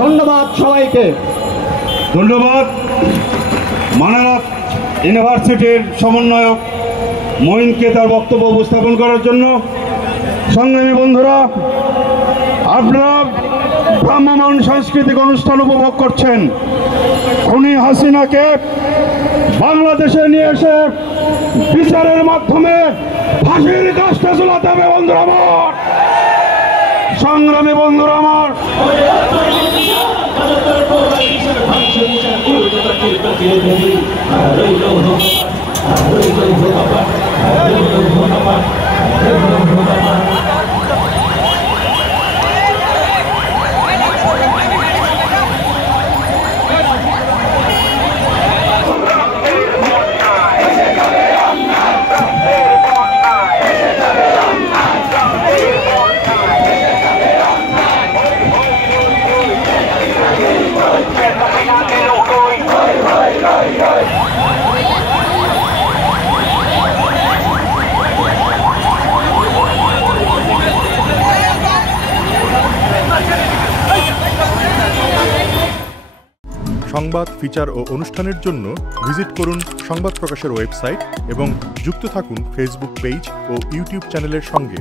ধন্যবাদ সবাইকে। ধন্যবাদ মানারাত ইউনিভার্সিটির সমন্বয়ক মঈনকে তার বক্তব্য উপস্থাপন করার জন্য। সংগ্রামী বন্ধুরা, আপনারা ভ্রাম্যমাণ সাংস্কৃতিক অনুষ্ঠান উপভোগ করছেন। খুনি হাসিনাকে বাংলাদেশে নিয়ে এসে বিচারের মাধ্যমে ফাঁসির কাজটা ঝুলাতে হবে বন্ধুরা আমার, সংগ্রামী বন্ধুরা আমার। সংবাদ, ফিচার ও অনুষ্ঠানের জন্য ভিজিট করুন সংবাদ প্রকাশের ওয়েবসাইট এবং যুক্ত থাকুন ফেসবুক পেজ ও ইউটিউব চ্যানেলের সঙ্গে।